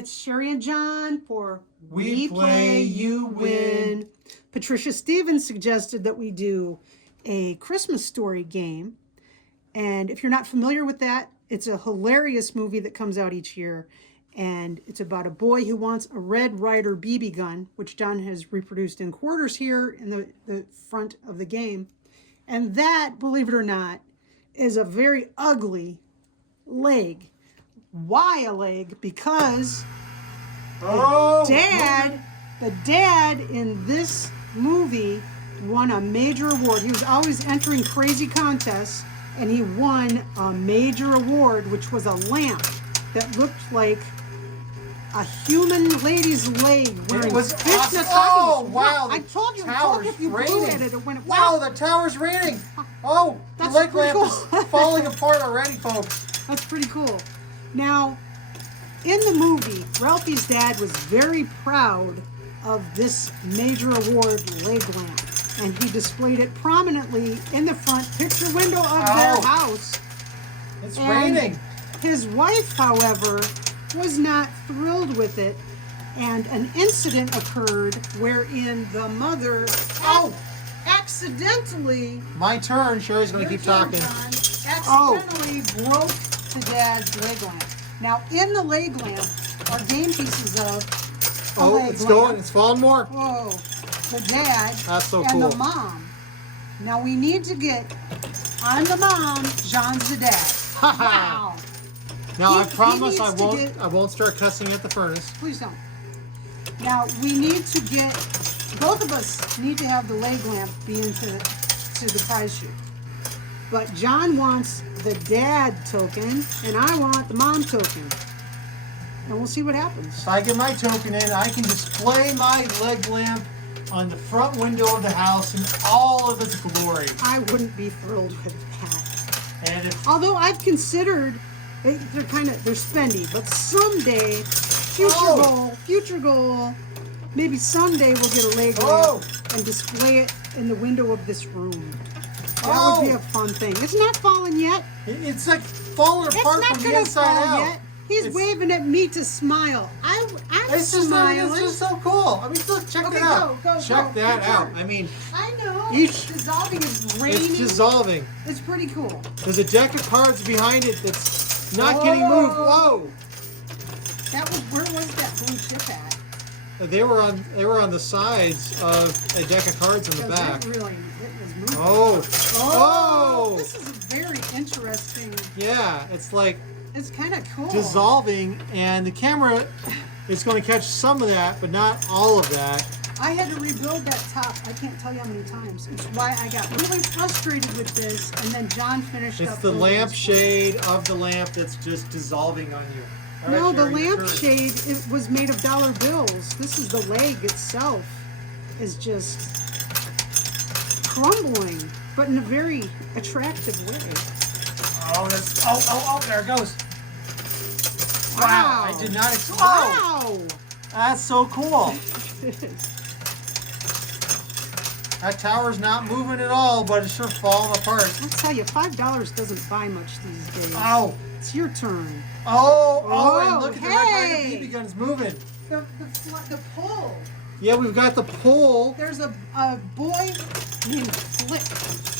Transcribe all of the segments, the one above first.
It's Cheri and John for We Play, You Win. Patricia Stevens suggested that we do a Christmas Story game. And if you're not familiar with that, it's a hilarious movie that comes out each year. And it's about a boy who wants a Red Ryder BB gun, which John has reproduced in quarters here in the front of the game. And that, believe it or not, is a very ugly leg. Why a leg? Because the dad in this movie won a major award. He was always entering crazy contests, and he won a major award, which was a lamp that looked like a human lady's leg wearing fishnet stockings. Oh, wow. I told you if you blew at it, it went. Wow, the tower's raining. Oh, the leg lamp is falling apart already, folks. That's pretty cool. Now, in the movie, Ralphie's dad was very proud of this major award leg lamp, and he displayed it prominently in the front picture window of their house. It's raining. His wife, however, was not thrilled with it, and an incident occurred wherein the mother accidentally... My turn. Cheri's going to keep talking. Accidentally broke the dad's leg lamp. Now, in the leg lamp are game pieces of a leg it's lamp. going. It's falling more. Whoa. The dad and the mom. Now, we need to get, I'm the mom, John's the dad. Wow. Now, I promise I won't start cussing at the furnace. Please don't. Now, we need to get, both of us need to have the leg lamp be into the prize chute. But John wants the dad token, and I want the mom token. And we'll see what happens. If I get my token in, I can display my leg lamp on the front window of the house in all of its glory. I wouldn't be thrilled with that. And although I've considered, they're spendy, but someday, future goal, maybe someday we'll get a leg lamp and display it in the window of this room. That would be a fun thing. It's not falling yet. It's like falling apart from the inside out. Yet. He's waving at me to smile. I'm smiling. It's just so cool. I mean, look, check that out. Check that out. I mean, I know. It's dissolving. It's raining. It's dissolving. It's pretty cool. There's a deck of cards behind it that's not getting moved. Whoa! Where was that blue chip at? They were on the sides of a deck of cards in the back. It was moving. This is a very interesting. Yeah, it's like. It's kind of cool. Dissolving, and the camera is going to catch some of that, but not all of that. I had to rebuild that top. I can't tell you how many times. It's why I got really frustrated with this, and then John finished up. It's the lampshade of the lamp that's just dissolving on you. No, the lampshade, it was made of dollar bills. This is the leg itself is just crumbling, but in a very attractive way. There it goes. Wow. I did not expect. Wow. That's so cool. That tower's not moving at all, but it's sure falling apart. I'll tell you, $5 doesn't buy much these days. It's your turn. And look at the Red Ryder BB gun's moving. The pole. Yeah, we've got the pole. There's a boy named Flick.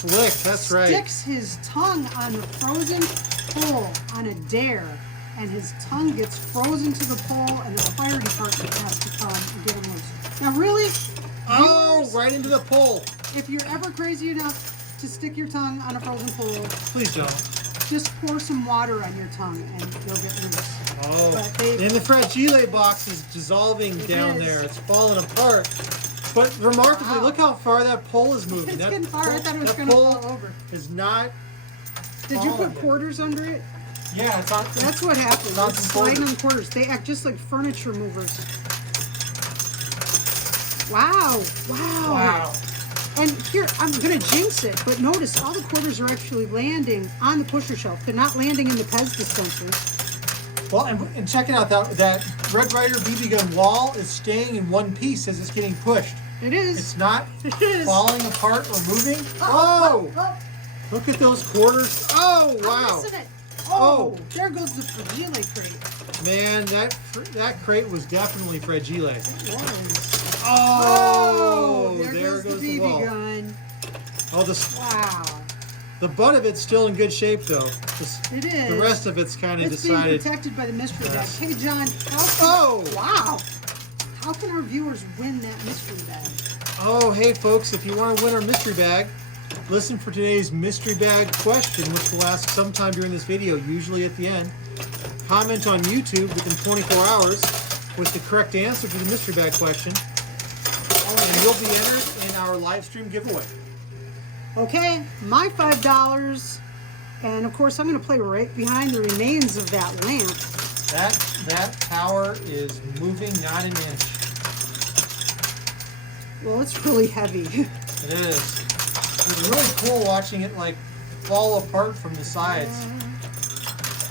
Flick, that's right. Sticks his tongue on the frozen pole on a dare, and his tongue gets frozen to the pole, and the fire department has to come and get him loose. Now, really? Right into the pole. If you're ever crazy enough to stick your tongue on a frozen pole, please don't. Just pour some water on your tongue, and you'll get loose. And the fragile box is dissolving down there. It's falling apart. But remarkably, look how far that pole is moving. It's getting far. I thought it was going to fall over. Is not. Did you put quarters under it? Yeah, it's on. That's what happens. It's sliding on quarters. They act just like furniture movers. Wow. And here, I'm going to jinx it, but notice all the quarters are actually landing on the pusher shelf. They're not landing in the Pez dispensers. Well, and check it out. That Red Ryder BB gun wall is staying in one piece as it's getting pushed. It is. It's not falling apart or moving. Look at those quarters. Oh, wow. Listen it. Oh, there goes the fragile crate. Man, that crate was definitely fragile. It was. Oh, there goes the the BB wall. gun. Oh, this. Wow. The butt of it's still in good shape, though. It is. The rest of it's kind of It's decided. being protected by the mystery bag. Yes. Hey, John. Wow. How can our viewers win that mystery bag? Oh, hey, folks, if you want to win our mystery bag, listen for today's mystery bag question, which we'll ask sometime during this video, usually at the end. Comment on YouTube within 24 hours with the correct answer to the mystery bag question, and you'll be entered in our live stream giveaway. Okay, my $5, and of course I'm going to play right behind the remains of that lamp. That tower is moving not an inch. Well, it's really heavy. It is. It's really cool watching it like fall apart from the sides.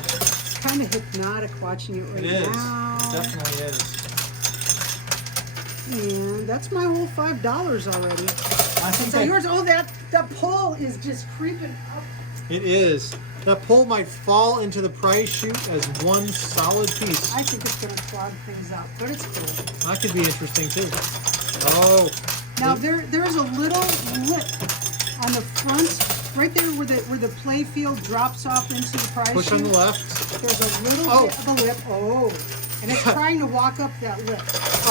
It's kind of hypnotic watching it right It is. now. It definitely is. And that's my whole $5 already. I think So yours, oh, that pole is just creeping up. it is. That pole might fall into the prize chute as one solid piece. I think it's going to clog things up, but it's cool. That could be interesting too. Oh. Now there's a little lip on the front, right there where the play field drops off into the prize Push on chute. the left. There's a little bit of a lip. Oh, and it's trying to walk up that lip.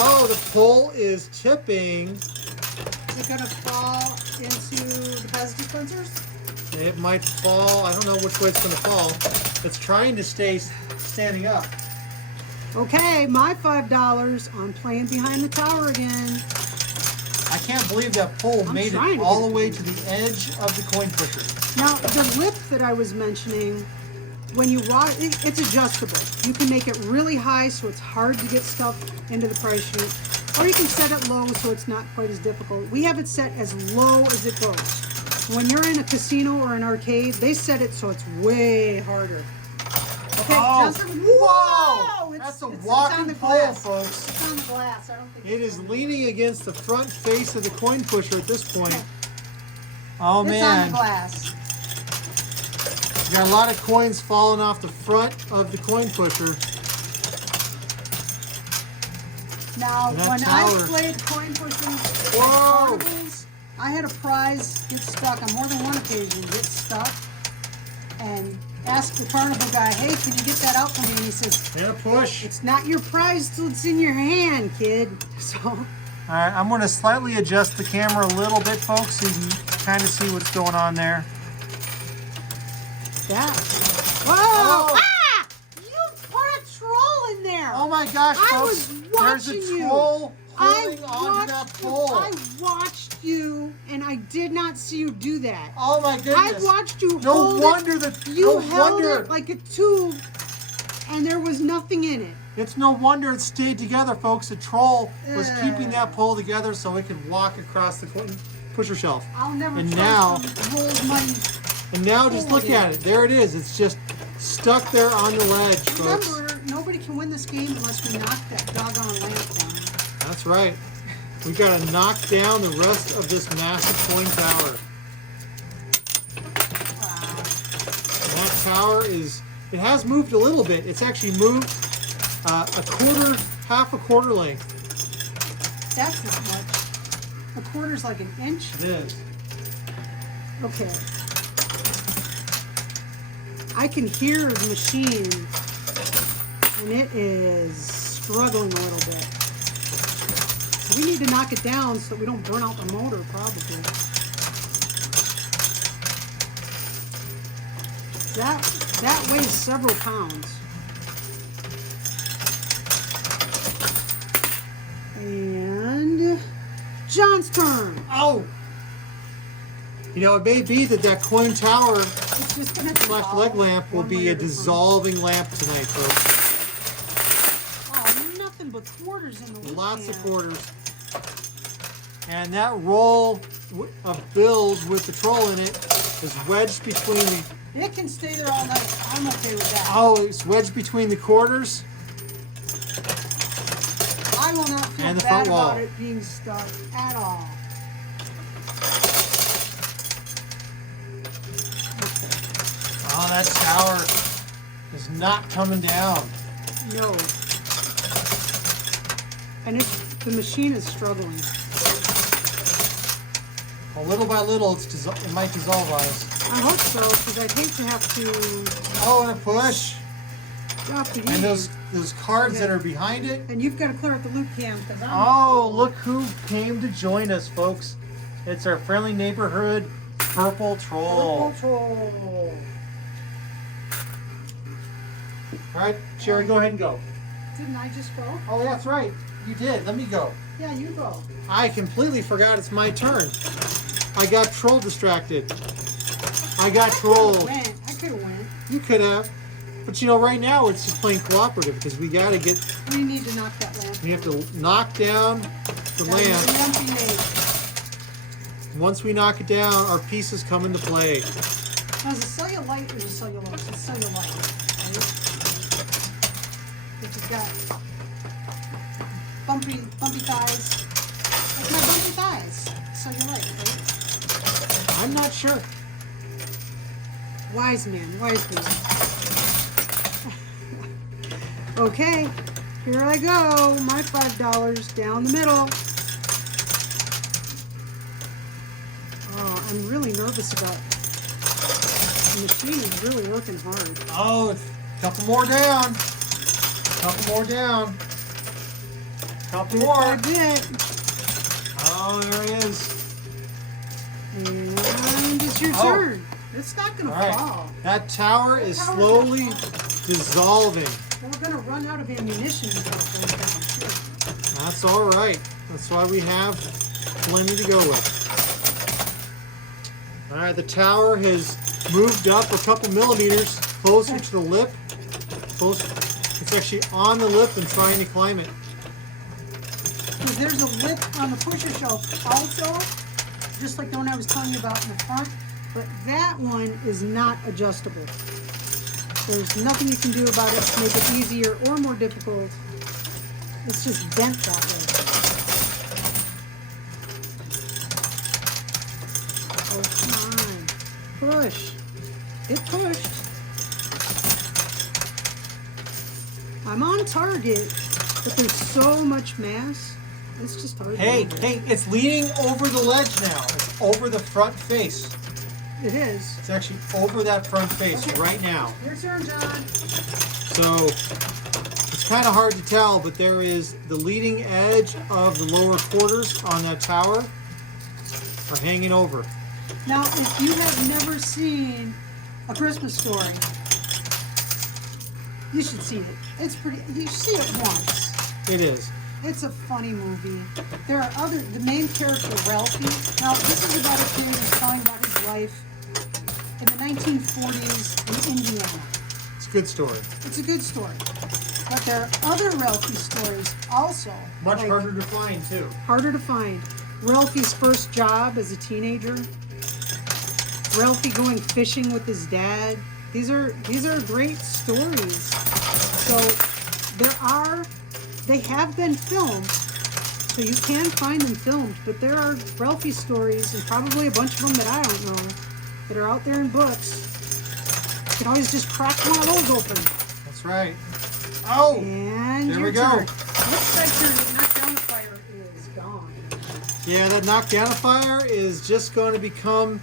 Oh, the pole is tipping. Is it going to fall into the Pez dispensers? It might fall. I don't know which way it's going to fall. It's trying to stay standing up. Okay, my $5 on playing behind the tower again. I can't believe that pole made trying it to all get the it way to to the edge of the coin pusher. Now, the lip that I was mentioning, when you watch, it's adjustable. You can make it really high so it's hard to get stuff into the prize chute, or you can set it low so it's not quite as difficult. We have it set as low as it goes. When you're in a casino or an arcade, they set it so it's way harder. Okay, Oh, Johnson. whoa! That's a It's on walking the pole, glass. folks. It's on the glass. I don't think It is leaning against the front face of the coin pusher at this point. Oh, It's on man. the glass. We got a lot of coins falling off the front of the coin pusher. Now, That when tower. I played coin pushing Whoa! carnivals, I had a prize get stuck on more than one occasion. Get stuck and ask the carnival guy, "Hey, can you get that out for me?" And he says, And a push. "It's not your prize till it's in your hand, kid." So, All right, I'm going to slightly adjust the camera a little bit, folks, so you can kind of see what's going on there. that. Whoa! Oh. Ah! You put a troll in there. Oh my gosh, I folks! was There's watching a you. troll I holding onto that watched you. pole. I watched you, and I did not see you do that. Oh my I goodness! watched you No hold wonder it. that. You No held wonder. it like a tube, and there was nothing in it. It's no wonder it stayed together, folks. The troll was Ugh. keeping that pole together so it could walk across the coin pusher shelf. I'll never And trust now- some rolled money. And now just look at it. There it is. It's just stuck there on the ledge, folks. Remember, nobody can win this game unless we knock that doggone lamp down. That's right. We got to knock down the rest of this massive coin tower. Wow. And that tower is, it has moved a little bit. It's actually moved half a quarter length. That's not much. A quarter's like an inch. It is. Okay. I can hear the machine, and it is struggling a little bit. So we need to knock it down so that we don't burn out the motor, probably. That weighs several pounds. And John's turn. Oh! You know, it may be that coin tower It's just gonna slash dissolve leg lamp will one way be or a different. dissolving lamp tonight, folks. Oh, nothing but quarters in the Lots of can. quarters. And that roll of bills with the troll in it is wedged between the... It can stay there all night. I'm okay with that. Oh, it's wedged between the quarters. I will not feel And the bad front wall. about it being stuck at all. Oh, that tower is not coming down. No. And the machine is struggling. Well, little by little, it might dissolve on us. I hope so, because I'd hate to have to Oh, and a push. drop the And heat. those cards that are behind it. And you've got to clear out the loop cam because I'm. Oh, look who came to join us, folks. It's our friendly neighborhood purple troll. Purple troll. All right, Cheri, go ahead and go. Didn't I just go? Oh, that's right. You did. Let me go. Yeah, you go. I completely forgot it's my turn. I got troll distracted. I got trolled. I could have went. You could have. But you know, right now it's just playing cooperative because we got to get, We need to knock that lamp. we have to knock down the That lamp. lamp we made. Once we knock it down, our pieces come into play. Now, is it cellulite or is it cellulose? It's cellulite. Right? If you've got bumpy thighs. That's my bumpy thighs. Cellulite, right? I'm not sure. Wise man. Okay, here I go. My $5 down the middle. Oh, I'm really nervous about it. The machine is really working hard. Oh, a couple more down. Couple more down. Couple more. That's it. Oh, there it is. And it's your Oh. turn. It's not going All to right. fall. That tower is slowly dissolving. Well, we're going to run out of ammunition before it goes down. Sure. That's all right. That's why we have plenty to go with. All right, the tower has moved up a couple millimeters closer to the lip. It's actually on the lip and trying to climb it. Because there's a lip on the pusher shelf also, just like the one I was telling you about in the front, but that one is not adjustable. There's nothing you can do about it to make it easier or more difficult. It's just bent that way. Oh, come on. Push. It pushed. I'm on target, but there's so much mass. It's just hard. Hey, to hey, it's leaning over the ledge now. It's over the front face. It is. It's actually over that front face Okay. right now. Your turn, John. So it's kind of hard to tell, but there is the leading edge of the lower quarters on that tower are hanging over. Now, if you have never seen A Christmas Story, you should see it. It's pretty. You see it once. It is. It's a funny movie. There are the main character, Ralphie. Now, this is about a kid who's telling about his life in the 1940s in Indiana. It's a good story. It's a good story. But there are other Ralphie stories also. Much like, harder to find, too. harder to find. Ralphie's first job as a teenager. Ralphie going fishing with his dad. These are great stories. So they have been filmed, so you can find them filmed, but there are Ralphie stories, and probably a bunch of them that I don't know, that are out there in books. You can always just crack one of those open. That's right. Oh! And There your we go. turn. Looks like your knockdown fire is gone. Yeah, that knockdownifier is just going to become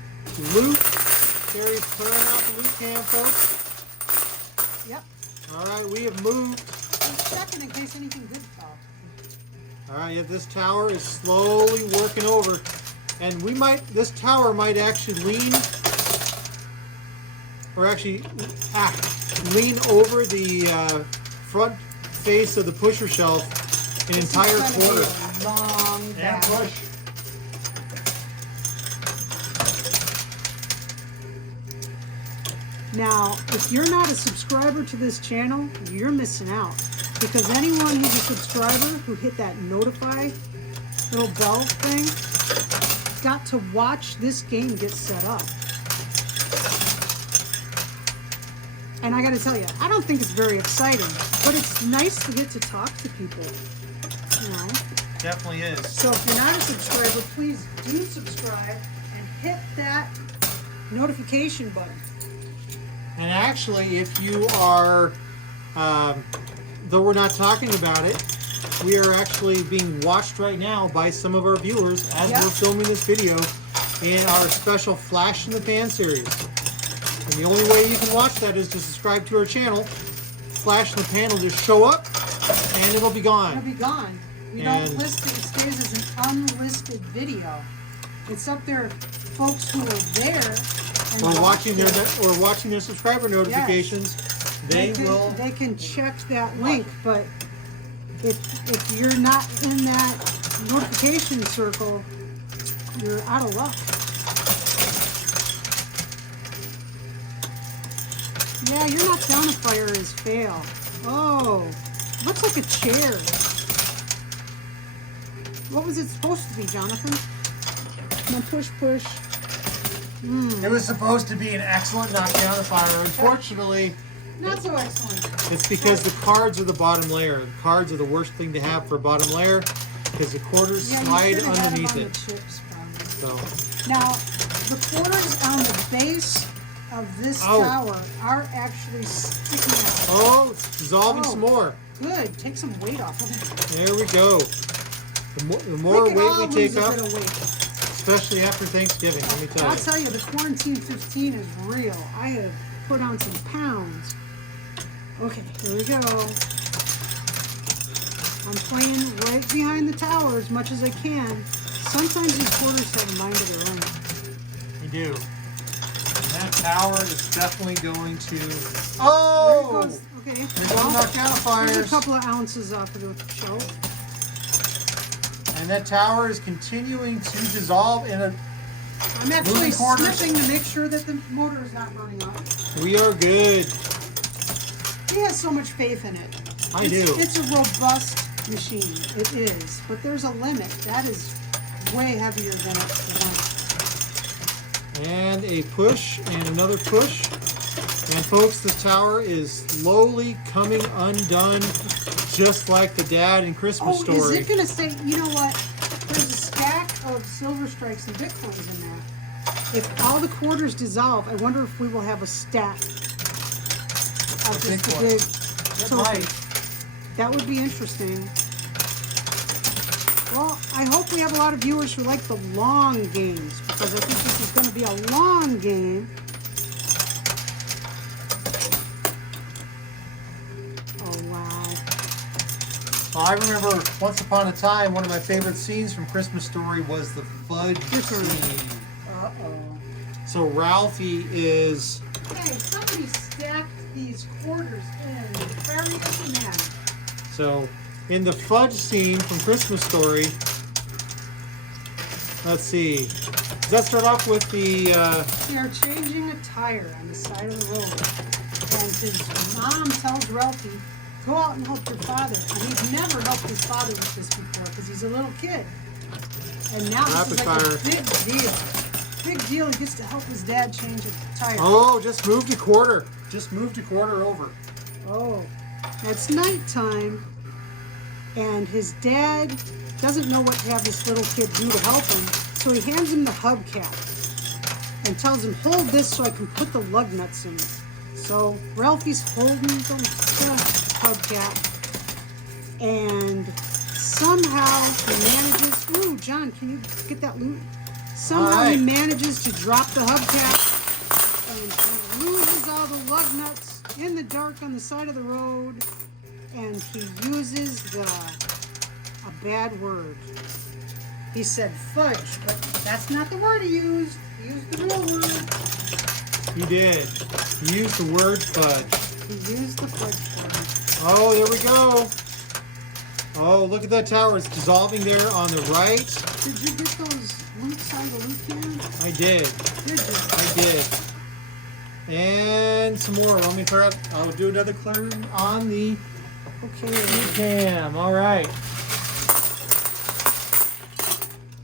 loot. Cheri's clearing out the loot cam, folks. Yep. All right, we have moved. Just checking in case anything good fell. All right, yeah, this tower is slowly working over. And this tower might actually lean over the front face of the pusher shelf an entire This is gonna quarter. be a long Yeah, battle. push. Now, if you're not a subscriber to this channel, you're missing out. Because anyone who's a subscriber who hit that notify little bell thing got to watch this game get set up. And I gotta tell you, I don't think it's very exciting, but it's nice to get to talk to people, you know? Definitely is. So if you're not a subscriber, please do subscribe and hit that notification button. And actually, if you are though we're not talking about it, we are actually being watched right now by some of our viewers as Yep. we're filming this video in our special Flash in the Pan series. And the only way you can watch that is to subscribe to our channel. Flash in the Pan will just show up and it'll be gone. It'll be gone. We And- don't list it. It stays as an unlisted video. It's up there, folks who are there and Or watching watched their it, watching their subscriber notifications. They will. They can check that link, but if you're not in that notification circle, you're out of luck. Yeah, your knock down a fire is fail. Oh, looks like a chair. What was it supposed to be, Jonathan? Come on, push, push. It was supposed to be an excellent knockdown of fire. Unfortunately, Not so excellent. it's because the cards are the bottom layer. The cards are the worst thing to have for a bottom layer because the quarters Yeah, you slide should have had 'em underneath on it. the chips, probably. So, Now, the quarters on the base of this Oh. tower are actually sticking out. oh, it's dissolving Oh. some more. Good. Take some weight off of it. There we go. The more We could all weight we lose take a up, bit of weight. especially after Thanksgiving, let me tell I'll you. tell you, the quarantine 15 is real. I have put on some pounds. Okay, here we go. I'm playing right behind the tower as much as I can. Sometimes these quarters have a mind of their own. You do. And that tower is definitely going to. There it Oh! goes. Okay. There's no Well, knockdown there's a fires. couple of ounces off of the shelf. And that tower is continuing to dissolve in a. I'm actually Moving quarters. sniffing to make sure that the motor is not running off. We are good. He has so much faith in it. I do. It's a robust machine. It is. But there's a limit. That is way heavier than it wants. And a push and another push. And folks, this tower is slowly coming undone, just like the dad in Christmas Oh, Story. is it going to say, you know what? There's a stack of silver strikes and bitcoins in there. If all the quarters dissolve, I wonder if we will have a stack of just the Bitcoin. big It token. might. That would be interesting. Well, I hope we have a lot of viewers who like the long games, because I think this is going to be a long game. Oh, wow. Well, I remember once upon a time, one of my favorite scenes from Christmas Story was the fudge Your turn. scene. Uh-oh. So Ralphie is. Hey, somebody stacked these quarters in a various manner. So, in the fudge scene from Christmas Story, let's see. Does that start off with the? They are changing a tire on the side of the road. And his mom tells Ralphie, go out and help your father. And he's never helped his father with this before because he's a little kid. And now this is Rapid like fire. a big deal. Big deal. He gets to help his dad change a tire. Oh, just moved a quarter. Just moved a quarter over. Oh, it's nighttime, and his dad doesn't know what to have this little kid do to help him, so he hands him the hubcap and tells him, hold this so I can put the lug nuts in it. So Ralphie's holding the hubcap, and somehow he manages, ooh, John, can you get that loot? Somehow he Alright. manages to drop the hubcap, and he loses all the lug nuts in the dark on the side of the road, and he uses a bad word. He said fudge, but that's not the word he used. He used the real word. He did. He used the word fudge. He used the fudge word. Oh, there we go. Oh, look at that tower. It's dissolving there on the right. Did you get those loops out of the loop can? I did. Did you? I did. And some more. Let me clear out. I'll do another clearing on the Okay. cam. All right.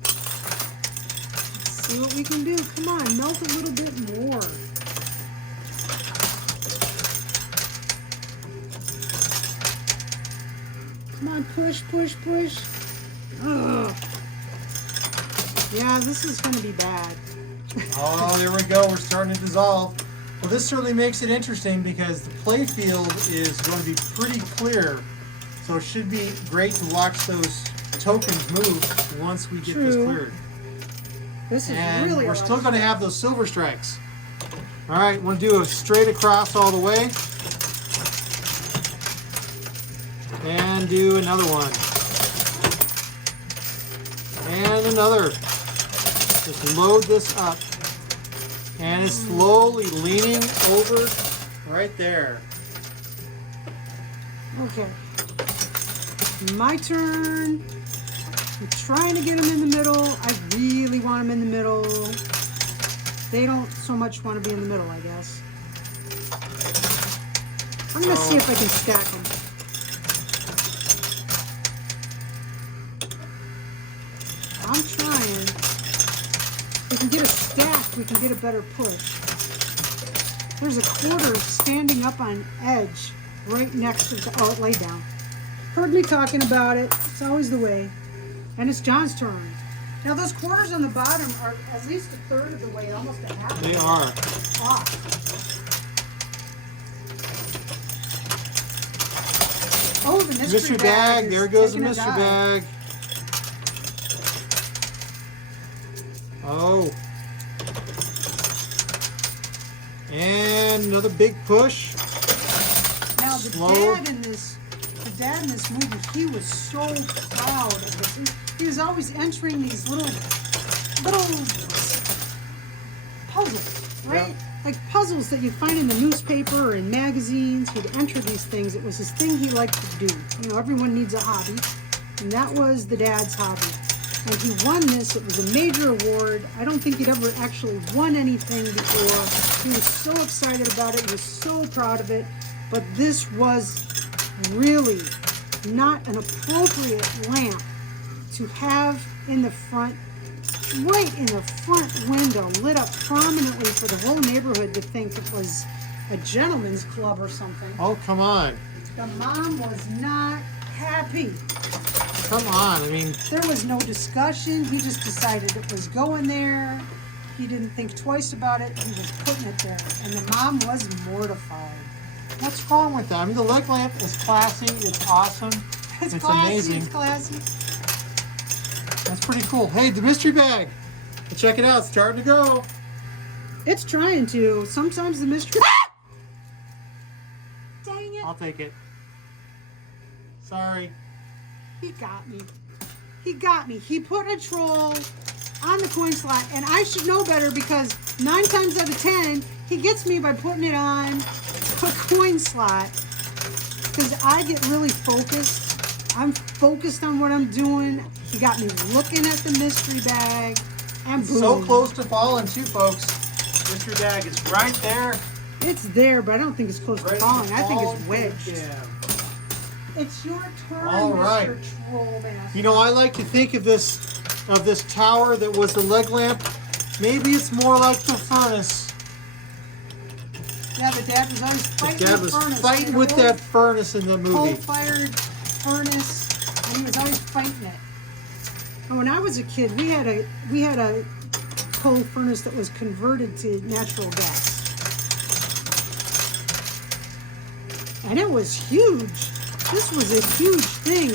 Let's see what we can do. Come on, melt a little bit more. Come on, push, push, push. Ugh. Yeah, this is going to be bad. Oh, there we go. We're starting to dissolve. Well, this certainly makes it interesting because the play field is going to be pretty clear So it should be great to watch those tokens move once we get this True. cleared. This is And really we're a still lot. going to have those silver strikes. All right, want to do a straight across all the way. And do another one. And another. Just load this up. And it's slowly leaning over right there. Okay. My turn. I'm trying to get them in the middle. I really want them in the middle. They don't so much want to be in the middle, I guess. I'm going to see if I can stack them. I'm trying. If we can get a stack, we can get a better push. There's a quarter standing up on edge right next to the, oh, it laid down. Heard me talking about it. It's always the way. And it's John's turn. Now those quarters on the bottom are at least a third of the way, almost a half. They are. Off. Oh, the mystery Bag. is There goes the taking a mystery dive. bag. Oh. And another big push. Now the Slow. dad in this movie, he was so proud of this. He was always entering these little puzzles, right? Yeah. Like puzzles that you'd find in the newspaper or in magazines. He'd enter these things. It was his thing he liked to do. You know, everyone needs a hobby, and that was the dad's hobby. And he won this. It was a major award. I don't think he'd ever actually won anything before. He was so excited about it. He was so proud of it. But this was really not an appropriate lamp to have in the front, right in the front window, lit up prominently for the whole neighborhood to think it was a gentleman's club or something. Oh, come on. The mom was not happy. Come on. I mean, There was no discussion. He just decided it was going there. He didn't think twice about it. He was putting it there. And the mom was mortified. what's wrong with that? I mean, the leg lamp is classy. It's awesome. It's classy, amazing. It's classy. That's pretty cool. Hey, the mystery bag. Check it out. It's starting to go. It's trying to. Sometimes the mystery... Dang it. I'll take it. Sorry. He got me. He got me. He put a troll on the coin slot, and I should know better because 9 times out of 10, he gets me by putting it on a coin slot because I get really focused. I'm focused on what I'm doing. He got me looking at the mystery bag, and boom. So close to falling, too, folks. Mystery bag is right there. It's there, but I don't think it's close to Ready to falling. I think fall it's to wedged. the jam. It's your turn, All right. Mr. Trollmaster. You know, I like to think of this tower that was the leg lamp. Maybe it's more like the furnace. Yeah, the dad was always fighting Dad the was furnace. fighting He had with a that furnace in the movie. coal-fired furnace, and he was always fighting it. And when I was a kid, we had a coal furnace that was converted to natural gas, and it was huge. This was a huge thing.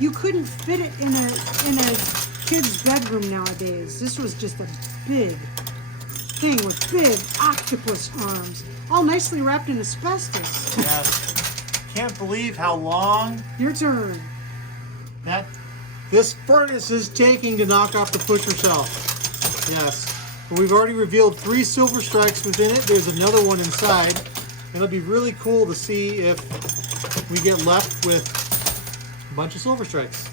You couldn't fit it in a kid's bedroom nowadays. This was just a big thing with big octopus arms, all nicely wrapped in asbestos. Yes. Can't believe how long Your turn. this furnace is taking to knock off the pusher shelf. Yes. But we've already revealed 3 silver strikes within it. There's another one inside. It'll be really cool to see if we get left with a bunch of silver strikes.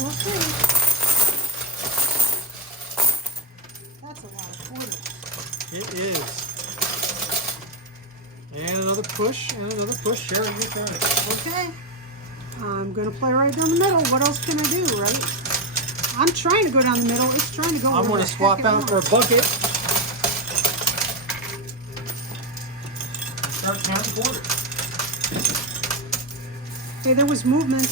We'll see. That's a lot of quarters. It is. And another push, and another push. Cheri, your turn. Okay. I'm going to play right down the middle. What else can I do, right? I'm trying to go down the middle. It's trying to go I'm where going to the swap heck it out for a wants. bucket. Start counting quarters. Okay, there was movement.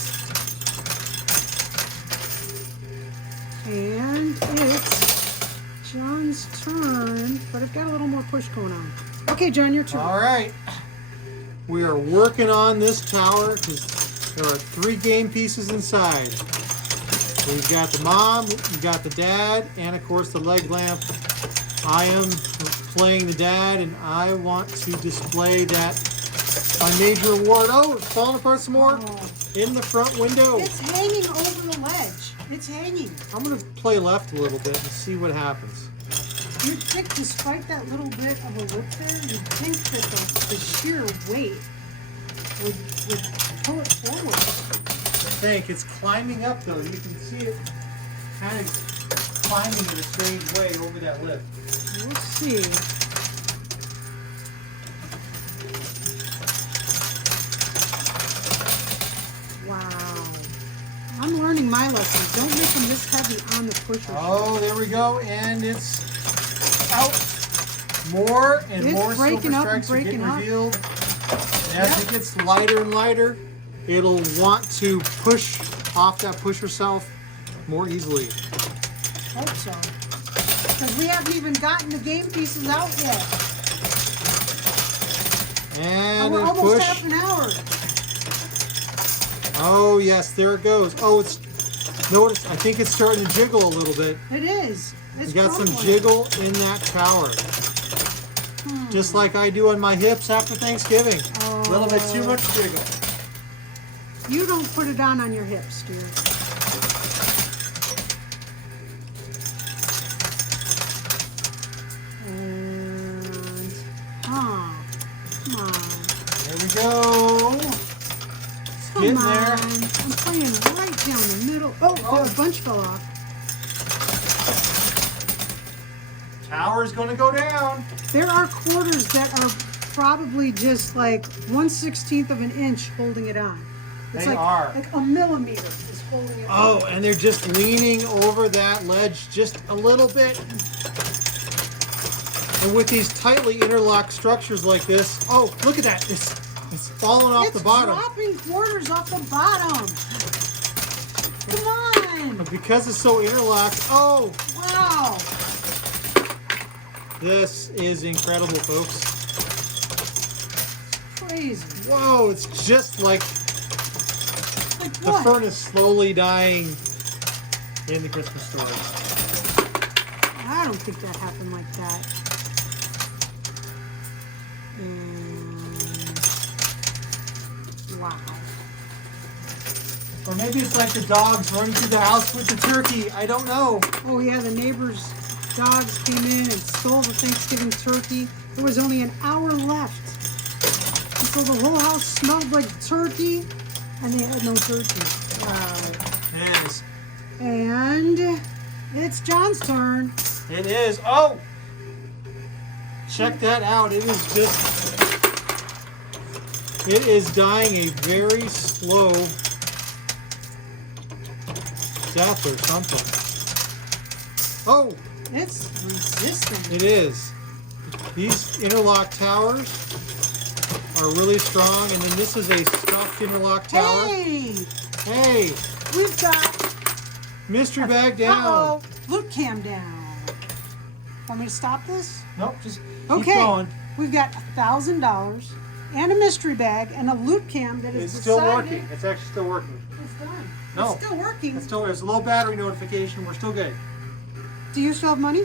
And it's John's turn, but I've got a little more push going on. Okay, John, your turn. All right. We are working on this tower because there are 3 game pieces inside. We've got the mom, we've got the dad, and of course the leg lamp. I am playing the dad, and I want to display that my major award. Oh, it's falling apart some more in the front window. It's hanging over the ledge. It's hanging. I'm going to play left a little bit and see what happens. You'd think, despite that little bit of a lip there, you'd think that the sheer weight would pull it forward. I think it's climbing up though. You can see it kind of climbing in a strange way over that lip. We'll see. Wow. I'm learning my lessons. Don't make them this heavy on the pusher. Oh, there we go. And it's out. More and It's more silver breaking up and strikes are getting breaking up. revealed. And as it gets lighter and lighter, it'll want to push off that pusher self more easily. Hope so. Because we haven't even gotten the game pieces out yet. And we're then almost push. half an hour. Oh yes, there it goes. Oh, it's notice. I think it's starting to jiggle a little bit. It is. You It's got some crumbling. jiggle in that tower, just like I do on my hips after Thanksgiving. A little bit too much jiggle. You don't put it on your hips, dear. And come on. There we go. It's getting Come there. on. I'm playing right down the middle. Oh, a bunch fell off. Tower's going to go down. There are quarters that are probably just like 1/16 of an inch holding it on. It's They like, are. like a millimeter is holding it on. Oh, and they're just leaning over that ledge just a little bit. And with these tightly interlocked structures like this, oh, look at that. It's falling off It's the bottom. dropping quarters off the bottom. Come on. But because it's so interlocked, oh, Wow. this is incredible, folks. Crazy. Whoa, it's just like Like the what? furnace slowly dying in the Christmas story. I don't think that happened like that. And wow. Or maybe it's like the dogs running through the house with the turkey. I don't know. Oh yeah, the neighbors' dogs came in and stole the Thanksgiving turkey. There was only an hour left. And so the whole house smelled like turkey, and they had no turkey. Wow. Yes, And it's John's turn. it is. Oh! Check that out. It is just... It is dying a very slow death or something. Oh! It's resistant. It is. These interlock towers are really strong, and then this is a stuffed interlock tower. Hey! Hey! We've got... Mystery bag down. Uh-oh. Look cam down. Want me to stop this? Nope, just keep Okay. going. We've got $1,000 and a mystery bag and a loot cam that is It's still decided- working. It's actually still working. It's done. No. It's still working. It's still, there's a low battery notification. We're still good. Do you still have money?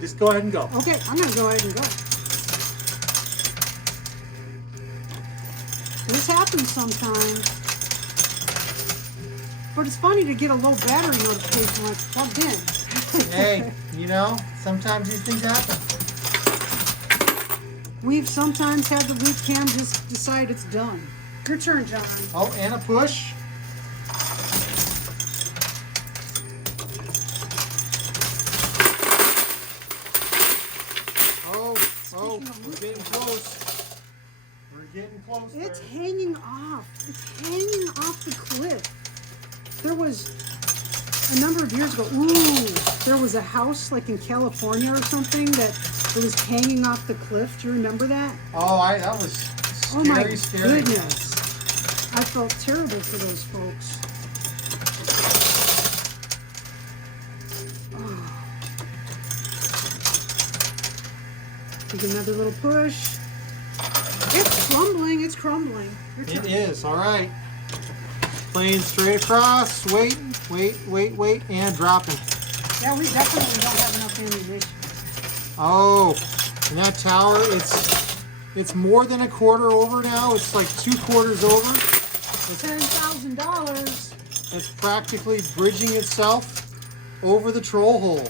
Just go ahead and go. Okay, I'm gonna go ahead and go. This happens sometimes. But it's funny to get a low battery notification when it's plugged in. Hey, you know, sometimes these things happen. We've sometimes had the loot cam just decide it's done. Your turn, John. Oh, and a push. Oh, we're getting close. We're getting close. It's there. hanging off. It's hanging off the cliff. There was a number of years ago, there was a house like in California or something that it was hanging off the cliff. Do you remember that? Oh, that was scary, Oh my scary. goodness. I felt terrible for those folks. Oh. Take another little push. It's crumbling. It's crumbling. Your turn. It is. All right. Playing straight across. Wait, and dropping. Yeah, we definitely don't have enough ammunition. Oh, and that tower, it's more than a quarter over now. It's like 2/4 over. $10,000. It's practically bridging itself over the troll hole.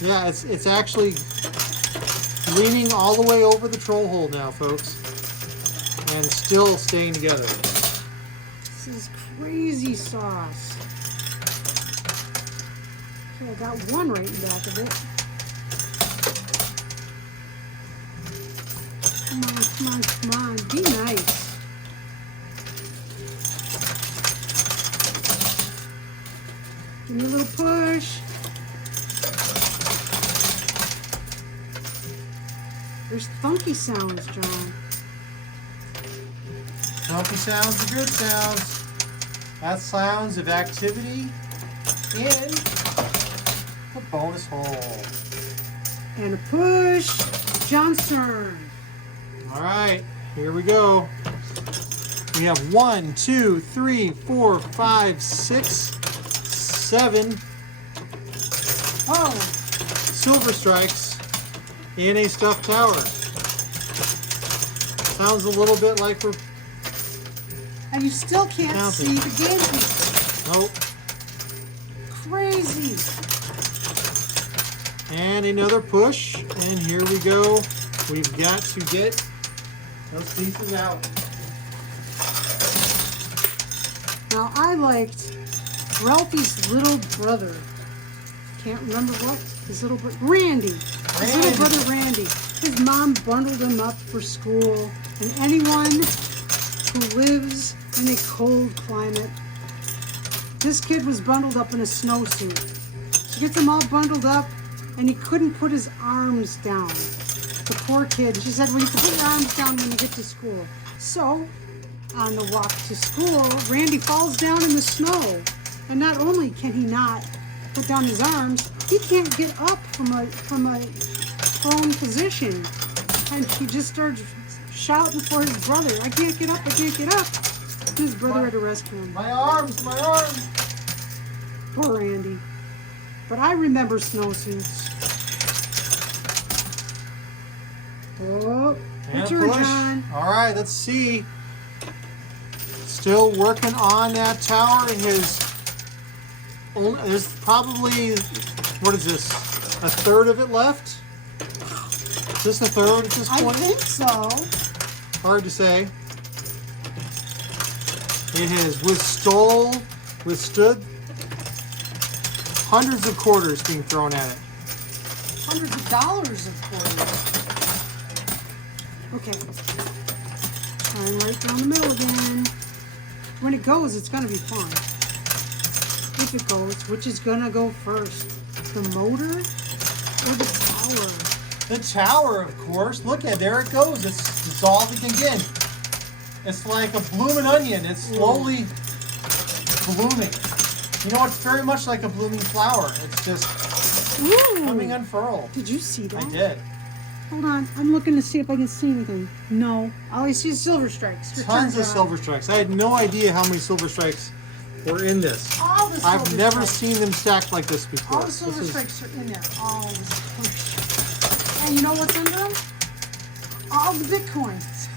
Yeah, it's actually leaning all the way over the troll hole now, folks. And still staying together. This is crazy sauce. Okay, I got one right in the back of it. Come on. Be nice. Give me a little push. There's funky sounds, John. Funky sounds are good sounds. That's sounds of activity in the bonus hole. And a push. John's turn. All right, here we go. We have 1, 2, 3, 4, 5, 6, 7 silver strikes in a stuffed tower. Sounds a little bit like we're And you still can't counting. see the game piece. Nope. Crazy. And another push, and here we go. We've got to get those pieces out. Now, I liked Ralphie's little brother. Can't remember what. His little brother, Randy. His little brother, Randy. His mom bundled him up for school. And anyone who lives in a cold climate, this kid was bundled up in a snowsuit. She gets him all bundled up, and he couldn't put his arms down. The poor kid. She said, well, you can put your arms down when you get to school. So, on the walk to school, Randy falls down in the snow. And not only can he not put down his arms, he can't get up from a prone position. And he just starts shouting for his brother, I can't get up, I can't get up. His brother had to rescue him. My arms, my arms. Poor Randy. But I remember snowsuits. Oh, And your a turn, push. John. All right, let's see. Still working on that tower. There's probably, what is this? A third of it left? Is this a third at this I point? think so. Hard to say. It has withstood hundreds of quarters being thrown at it. Hundreds of dollars of quarters. Okay. Trying right down the middle again. When it goes, it's going to be fun. If it goes, which is going to go first? The motor or the tower? The tower, of course. Look at there it goes. It's dissolving again. It's like a blooming onion. It's slowly blooming. You know, it's very much like a blooming flower. It's just coming unfurled. Did you see that? I did. Hold on. I'm looking to see if I can see anything. No. All I see is silver strikes. Your Tons turn, of John. silver strikes. I had no idea how many silver strikes were in this. All the silver I've never strikes. seen them stacked like this before. All the silver strikes are in there. All the silver. And you know what's under them? All the bitcoins.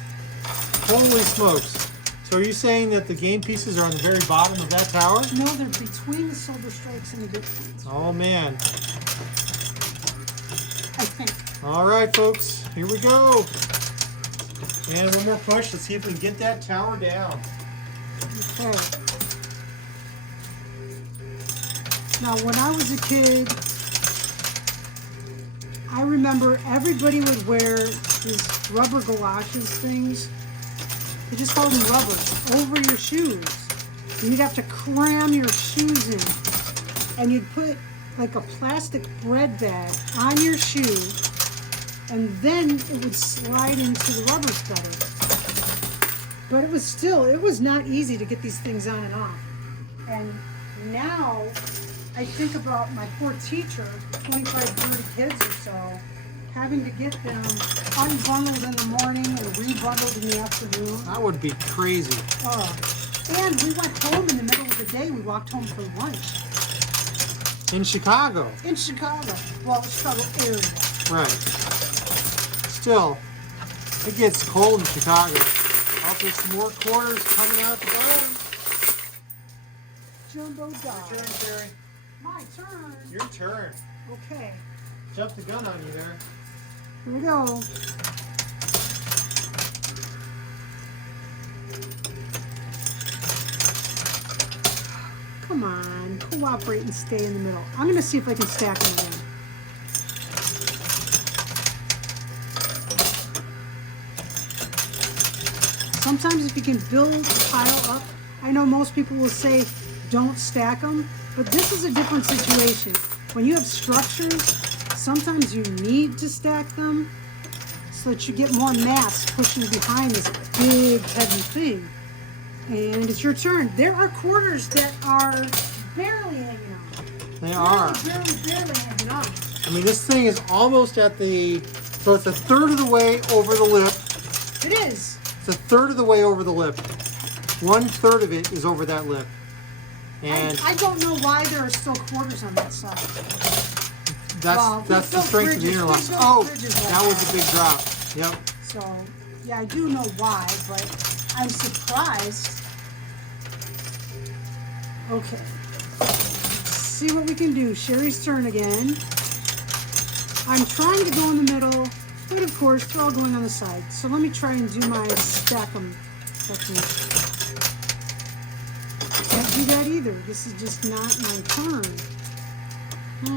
Holy smokes. So are you saying that the game pieces are on the very bottom of that tower? No, they're between the silver strikes and the bitcoins. Oh, man. I think. All right, folks. Here we go. And one more push. Let's see if we can get that tower down. Okay. Now, when I was a kid, I remember everybody would wear these rubber galoshes things. They just called them rubbers over your shoes. And you'd have to cram your shoes in. And you'd put like a plastic bread bag on your shoe, and then it would slide into the rubber sputter. But it was not easy to get these things on and off. And now I think about my poor teacher, 25, 30 kids or so, having to get them unbundled in the morning or rebundled in the afternoon. That would be crazy. Oh. And we went home in the middle of the day. We walked home for lunch. In Chicago. In Chicago. Well, Chicago area. Right. Still, it gets cold in Chicago. I'll get some more quarters coming out the bottom. Jumbo dog. Your turn, Cheri. My turn. Your turn. Okay. Jumped the gun on you there. Here we go. Come on, cooperate and stay in the middle. I'm going to see if I can stack them again. Sometimes if you can build a pile up, I know most people will say don't stack them, but this is a different situation. When you have structures, sometimes you need to stack them so that you get more mass pushing behind this big, heavy thing. And it's your turn. There are quarters that are barely hanging on. They are. Barely hanging on. I mean, this thing is almost at the, so it's a third of the way over the lip. It is. It's a third of the way over the lip. 1/3 of it is over that lip. And I don't know why there are still quarters on that side. that's the strength of the interlock. Oh, that was a big drop. Yep. So, yeah, I do know why, but I'm surprised. Okay. Let's see what we can do. Cheri's turn again. I'm trying to go in the middle, but of course, they're all going on the side. So let me try and do my stack 'em technique. Can't do that either. This is just not my turn.